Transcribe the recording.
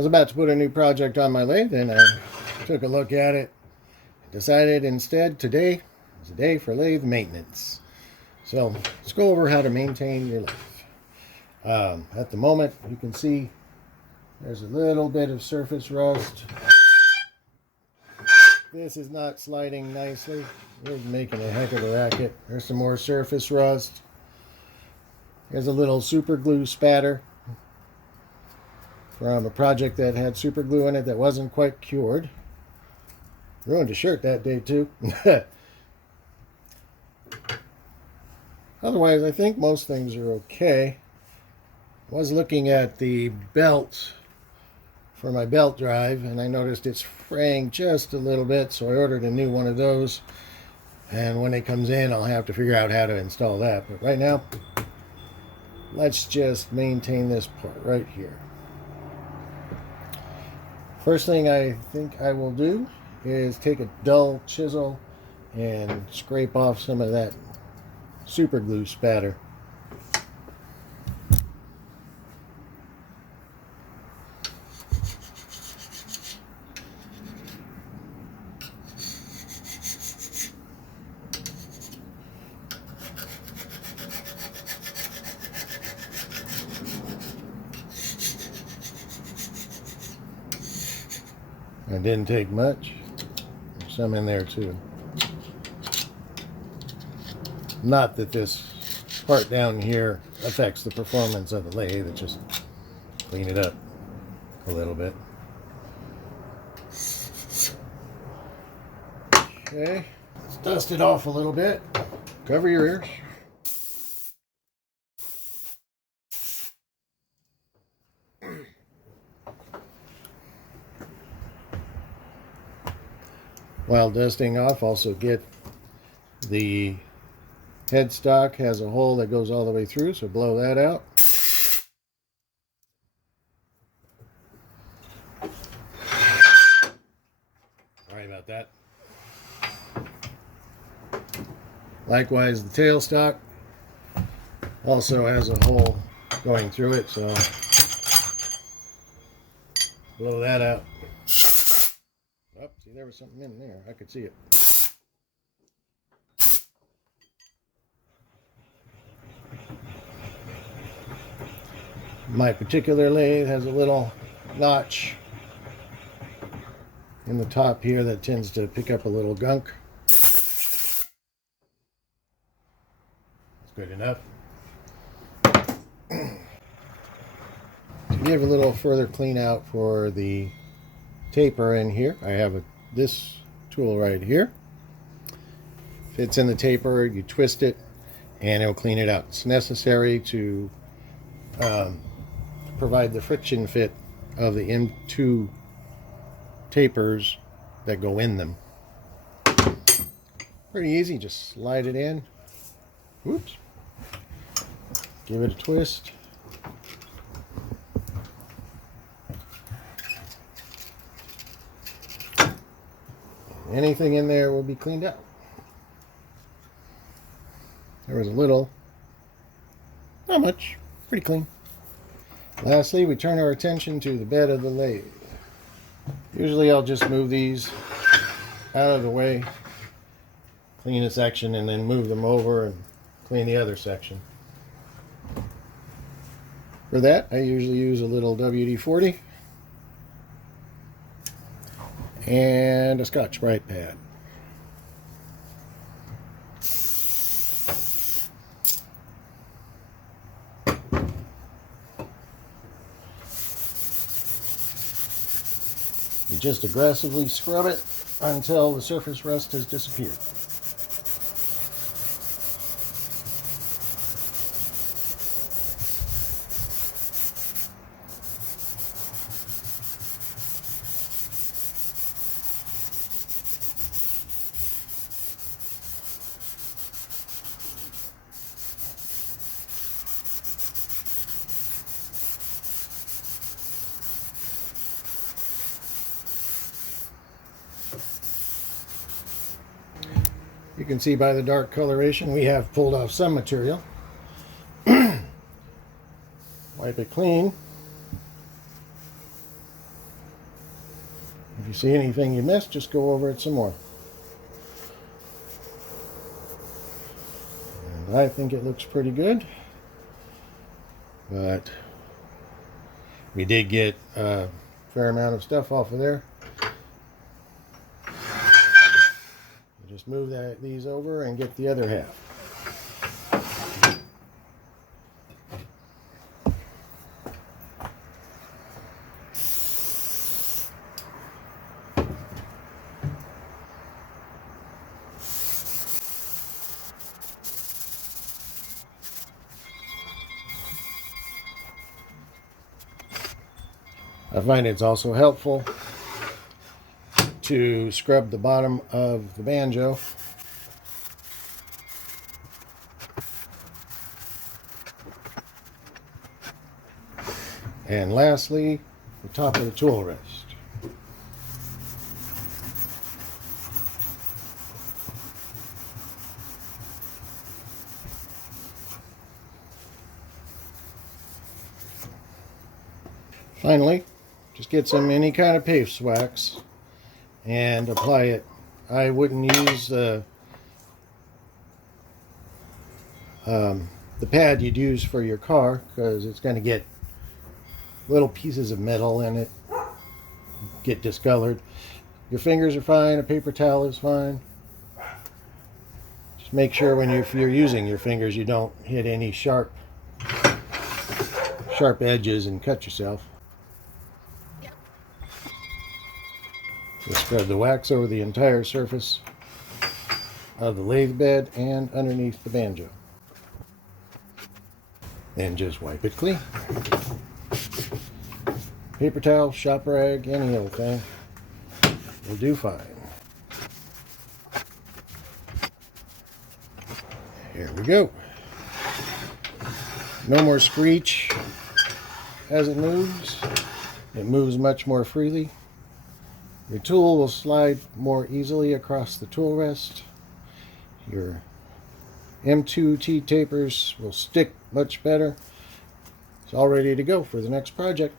was about to put a new project on my lathe, and I took a look at it. Decided instead today is a day for lathe maintenance. So let's go over how to maintain your lathe. At the moment, you can see there's a little bit of surface rust. This is not sliding nicely. We're making a heck of a racket. There's some more surface rust. There's a little super glue spatter from a project that had super glue in it that wasn't quite cured. Ruined a shirt that day too. Otherwise, I think most things are okay. I was looking at the belt for my belt drive, and I noticed it's fraying just a little bit, so I ordered a new one of those. And when it comes in, I'll have to figure out how to install that. But right now, let's just maintain this part right here. First thing I think I will do is take a dull chisel and scrape off some of that super glue spatter. It didn't take much. There's some in there too. Not that this part down here affects the performance of the lathe, it just clean it up a little bit. Okay, let's dust it off a little bit. Cover your ears. While dusting off, also get the headstock has a hole that goes all the way through, so blow that out. Sorry about that. Likewise, the tailstock also has a hole going through it, so blow that out. Oh, see, there was something in there. I could see it. My particular lathe has a little notch in the top here that tends to pick up a little gunk. That's good enough. To give a little further clean out for the taper in here, I have this tool right here. Fits in the taper, you twist it and it'll clean it out. It's necessary to provide the friction fit of the M2 tapers that go in them. Pretty easy, just slide it in. Whoops. Give it a twist. Anything in there will be cleaned out. There was a little, not much, pretty clean. Lastly, we turn our attention to the bed of the lathe. Usually I'll just move these out of the way, clean a section, and then move them over and clean the other section. For that, I usually use a little WD-40 and a Scotch-Brite pad. You just aggressively scrub it until the surface rust has disappeared. You can see by the dark coloration we have pulled off some material. Wipe it clean. you see anything you missed, just go over it some more. And I think it looks pretty good. But we did get a fair amount of stuff off of there. Just move these over and get the other half. I find it's also helpful to scrub the bottom of the banjo. And lastly, the top of the tool rest. Finally, just get any kind of paste wax and apply it. I wouldn't use the pad you'd use for your car, because it's going to get little pieces of metal in it, get discolored. Your fingers are fine, a paper towel is fine. Just make sure if you're using your fingers, you don't hit any sharp edges and cut yourself. Just spread the wax over the entire surface of the lathe bed and underneath the banjo. And just wipe it clean. Paper towel, shop rag, any old thing will do fine. Here we go. No more screech as it moves. It moves much more freely. Your tool will slide more easily across the tool rest. Your M2 T tapers will stick much better. It's all ready to go for the next project.